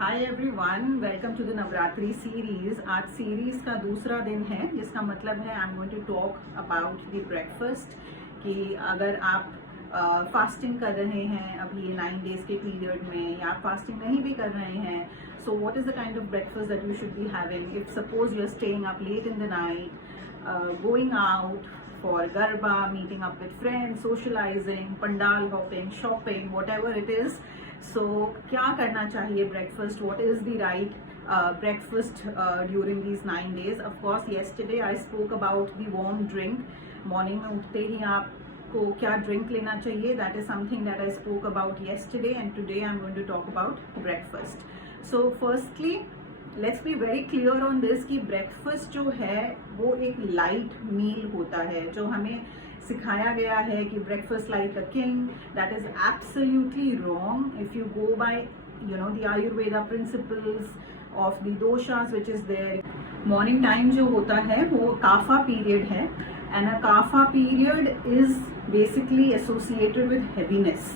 Hi everyone, welcome to the Navratri series. आज series का दूसरा दिन है, जिसका मतलब है I am going to talk about the breakfast. कि अगर आप फास्टिंग कर रहे हैं अभी ये 9 डेज के पीरियड में, या आप फास्टिंग नहीं भी कर रहे हैं, so what is the kind of breakfast that you should be having if suppose you are staying up late in the night, going out for garba, meeting up with friends, socializing, pandal hopping, shopping, whatever it is. So क्या करना चाहिए breakfast? What is the right breakfast during these 9 days? Of course, yesterday I spoke about the warm drink. Morning में उठते ही आपको क्या drink लेना चाहिए? That is something that I spoke about yesterday, and today I'm going to talk about breakfast. So firstly, let's be very clear on this कि breakfast जो है वो एक लाइट मील होता है। जो हमें सिखाया गया है कि breakfast like a king, that is absolutely wrong. If you go by the Ayurveda principles of the doshas which is there, morning time जो होता है वो काफा पीरियड है, and a kapha period is basically associated with heaviness.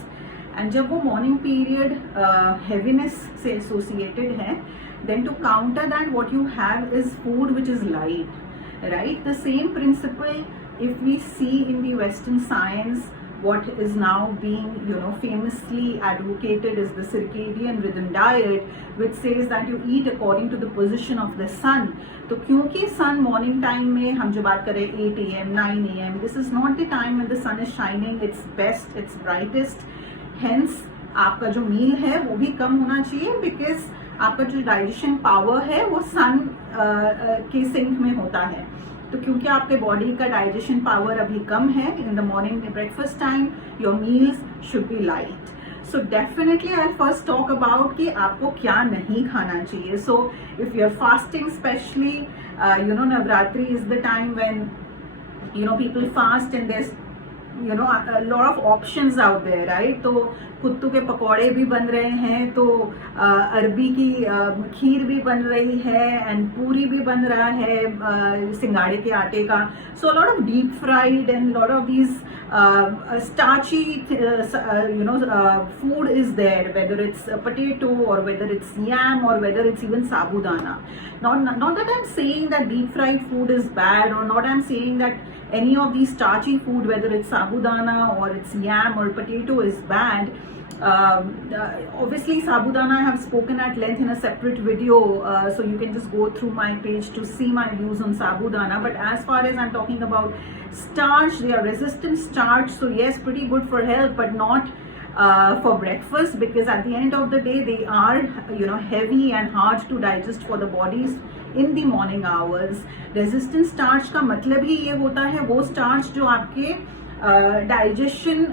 And जब वो morning period heaviness से associated है, then to counter that what you have is food which is light, right? The same principle if we see in the Western science, what is now being famously advocated is the circadian rhythm diet, which says that you eat according to the position of the sun. तो क्योंकि sun morning time में हम जो बात करें 8 AM 9 AM, this is not the time when the sun is shining its best, its brightest. Hence आपका जो मील है वो भी कम होना चाहिए, बिकॉज आपका जो डाइजेशन पावर है वो सन के सिंक में होता है। तो क्योंकि आपके बॉडी का डाइजेशन पावर अभी कम है, in the morning breakfast time your meals should be light. So definitely I first talk about कि आपको क्या नहीं खाना चाहिए। So if you are fasting, specially Navratri is the time when people fast, and there's a lot of options out there, right? तो कुत्तू के पकौड़े भी बन रहे हैं, तो अरबी की खीर भी बन रही है, एंड पूरी भी बन रहा है सिंगाड़े के आटे का। So a lot of deep fried and lot of these starchy food is there, whether it's a potato or whether it's yam or whether it's even sabudana. Not that I'm saying that deep fried food is bad, or not I'm saying that any of these starchy food, whether it's sabudana or it's yam or potato, is bad. Obviously sabudana I have spoken at length in a separate video, so you can just go through my page to see my views on sabudana. But as far as I'm talking about starch, they are resistant starch, so yes, pretty good for health, but not for breakfast, because at the end of the day they are heavy and hard to digest for the bodies in the morning hours. Resistant starch का मतलब ही ये होता है वो starch जो आपके digestion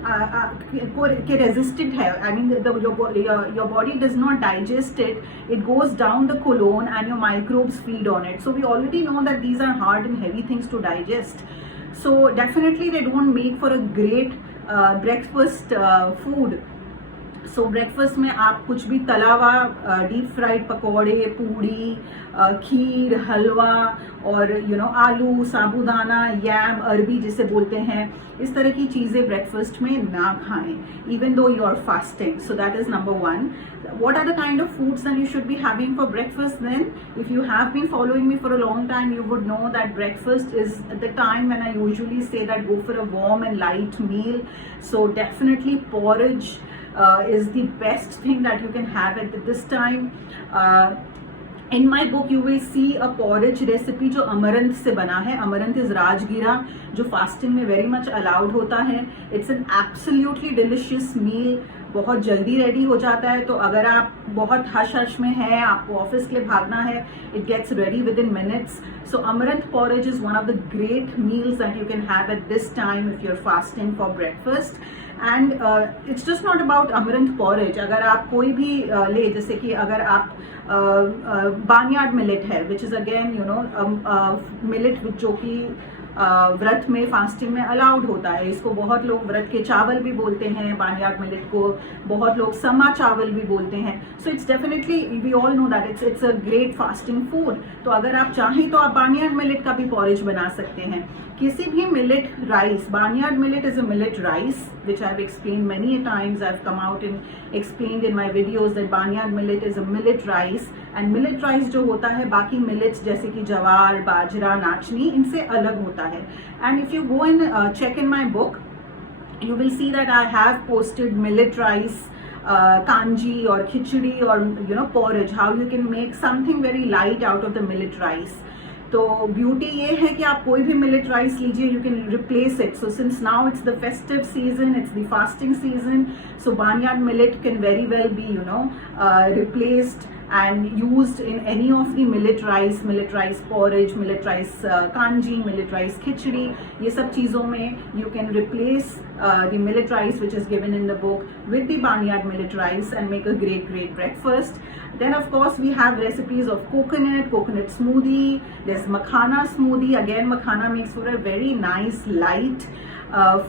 के resistant है। I mean your body does not digest it, it goes down the colon and your microbes feed on it. So we already know that these are hard and heavy things to digest, so definitely they don't make for a great breakfast food. So breakfast में आप कुछ भी तला हुआ, deep fried पकौड़े, पूड़ी, खीर, हलवा और आलू, साबूदाना, yam, अरबी जिसे बोलते हैं, इस तरह की चीज़ें ब्रेकफास्ट में ना खाएं, even though you are fasting. So that is number 1. What are the kind of foods that you should be having for breakfast then? If you have been following me for a long time, you would know that breakfast is the time when I usually say that go for a warm and light meal. So definitely porridge is the best thing that you can have at this time. In my book you will see a porridge recipe जो amaranth से बना है। Amaranth is राजगीरा, जो fasting में very much allowed होता है। It's an absolutely delicious मील, बहुत जल्दी रेडी हो जाता है। तो अगर आप बहुत हश हश में हैं, आपको ऑफिस के लिए भागना है, it gets ready within minutes. So amaranth porridge is one of the great meals that you can have at this time if you're fasting for breakfast. And it's just not about amaranth porridge. अगर आप कोई भी ले, जैसे कि अगर आप barnyard millet है, which is again millet जो कि व्रत में, फास्टिंग में अलाउड होता है। इसको बहुत लोग व्रत के चावल भी बोलते हैं, बार्नयार्ड मिलेट को बहुत लोग समा चावल भी बोलते हैं। So it's definitely, we all know that it's a great fasting food. तो अगर आप चाहें तो आप बार्नयार्ड मिलेट का भी पॉरेज बना सकते हैं। किसी भी millet rice, barnyard millet is a millet rice which I've explained many times. I've come out and explained in my videos that barnyard millet is a millet rice, and millet rice जो होता है बाकी millets जैसे कि जवार, बाजरा, नाचनी, इनसे अलग होता है। And if you go and check in my book, you will see that I have posted millet rice kanji or khichdi or porridge, how you can make something very light out of the millet rice. तो beauty ये है कि आप कोई भी millet rice लीजिए, you can replace it. So since now it's the festive season, it's the fasting season, so barnyard millet can very well be replaced and used in any of the millet rice porridge, millet rice kanji, millet rice khichdi. ये सब चीज़ों में you can replace the millet rice which is given in the book with the barnyard millet rice and make a great breakfast. Then of course we have recipes of coconut smoothie. There's makhana smoothie. Again, makhana makes for a very nice light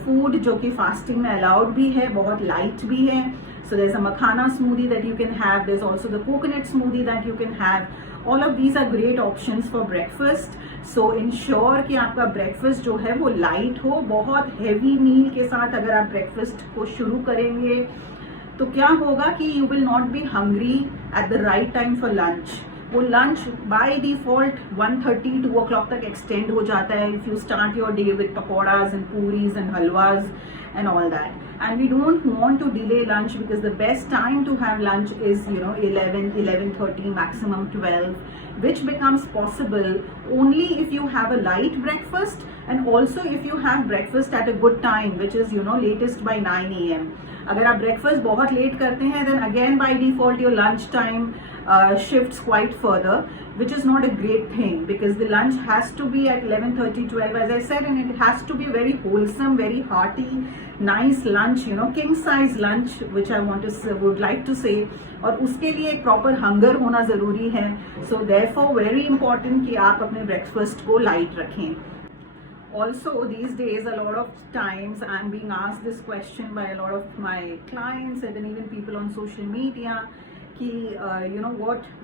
food जो कि fasting में allowed भी है, बहुत light भी है. So there's a makhana smoothie that you can have. There's also the coconut smoothie that you can have. All of these are great options for breakfast. So ensure कि आपका breakfast जो है वो light हो। बहुत heavy meal के साथ अगर आप breakfast को शुरू करेंगे तो क्या होगा कि you will not be hungry at the right time for lunch. वो lunch by default 1:30 2 o'clock तक extend हो जाता है if you start your day with pakoras and puris and halwas and all that. And we don't want to delay lunch because the best time to have lunch is 11:30 maximum 12, which becomes possible only if you have a light breakfast and also if you have breakfast at a good time, which is latest by 9 AM. अगर आप breakfast बहुत late करते हैं then again by default your lunch time shifts quite further, which is not a great thing because the lunch has to be at 11:30 12 as I said, and it has to be very wholesome, very hearty, nice lunch, king size lunch, which I would like to say. और उसके लिए एक proper hunger होना ज़रूरी है. So therefore very important कि आप अपने breakfast को light रखें. Also these days a lot of times I'm being asked this question by a lot of my clients and then even people on social media कि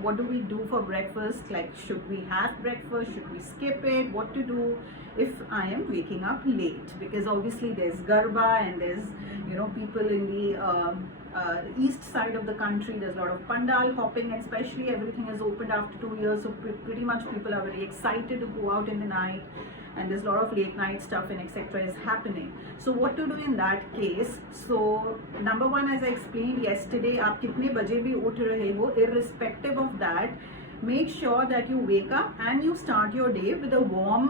what do we do for breakfast, like should we have breakfast, should we skip it, what to do if I am waking up late, because obviously there's Garba and there's people in the east side of the country, there's a lot of pandal hopping, especially everything is opened after 2 years, so pretty much people are very excited to go out in the night and there's a lot of late night stuff and etc. is happening. So what to do in that case? So number one, as I explained yesterday, आप कितने बजे भी उठ रहे हो, irrespective of that, make sure that you wake up and you start your day with a warm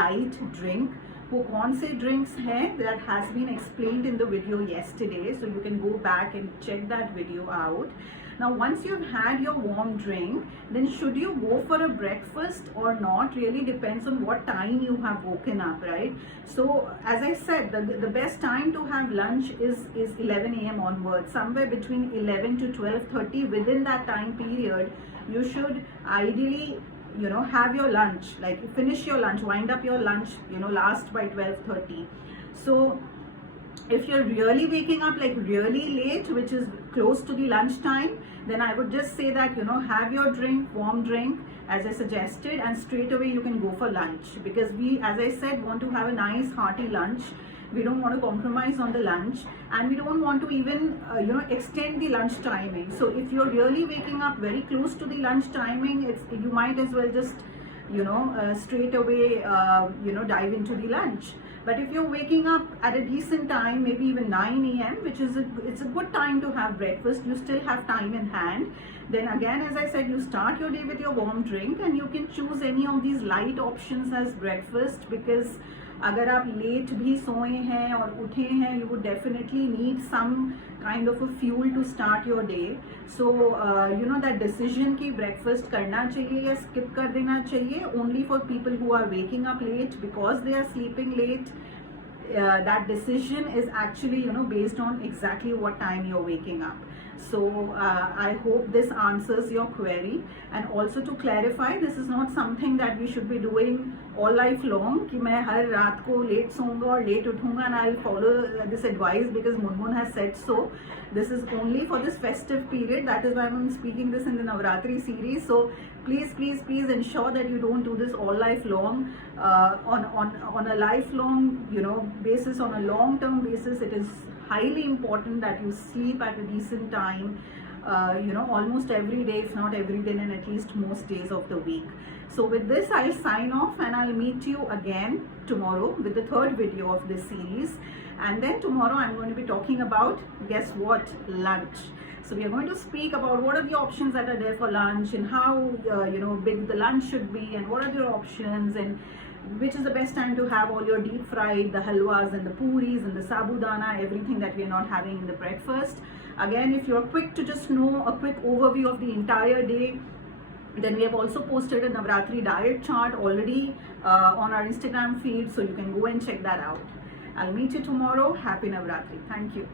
light drink. वो कौन से drinks हैं, that has been explained in the video yesterday, so you can go back and check that video out. Now once you've had your warm drink, then should you go for a breakfast or not really depends on what time you have woken up, right? So as I said, the best time to have lunch is 11 AM onwards. Somewhere between 11 to 12:30, within that time period you should ideally have your lunch, like finish your lunch, wind up your lunch, last by 12:30. So if you're really waking up like really late, which is close to the lunch time, then I would just say that have your drink, warm drink as I suggested, and straight away you can go for lunch, because we, as I said, want to have a nice hearty lunch. We don't want to compromise on the lunch, and we don't want to even extend the lunch timing. So if you're really waking up very close to the lunch timing, you might as well just straight away dive into the lunch. But if you're waking up at a decent time, maybe even 9 AM, which is it's a good time to have breakfast, you still have time in hand, then again, as I said, you start your day with your warm drink and you can choose any of these light options as breakfast, because अगर आप late भी सोए हैं और उठे हैं, you would definitely need some kind of a fuel to start your day. So that decision कि breakfast करना चाहिए या skip कर देना चाहिए, only for people who are waking up late because they are sleeping late. That decision is actually based on exactly what time you're waking up. So I hope this answers your query. And also to clarify, this is not something that we should be doing all life long कि मैं हर रात को late सोऊंगा और late उठूंगा, and I'll follow this advice because Munmun has said so. This is only for this festive period. That is why I'm speaking this in the Navratri series. So please ensure that you don't do this all life long. On a lifelong basis, on a long term basis, it is highly important that you sleep at a decent time, almost every day, if not every day, and at least most days of the week. So with this, I'll sign off, and I'll meet you again tomorrow with the third video of this series. And then tomorrow I'm going to be talking about, guess what, lunch. So we are going to speak about what are the options that are there for lunch, and how big the lunch should be, and what are your options, and which is the best time to have all your deep fried, the halwas and the puris and the sabudana, everything that we are not having in the breakfast. Again, if you're quick to just know a quick overview of the entire day, then we have also posted a Navratri diet chart already on our Instagram feed, so you can go and check that out. I'll meet you tomorrow. Happy Navratri. Thank you.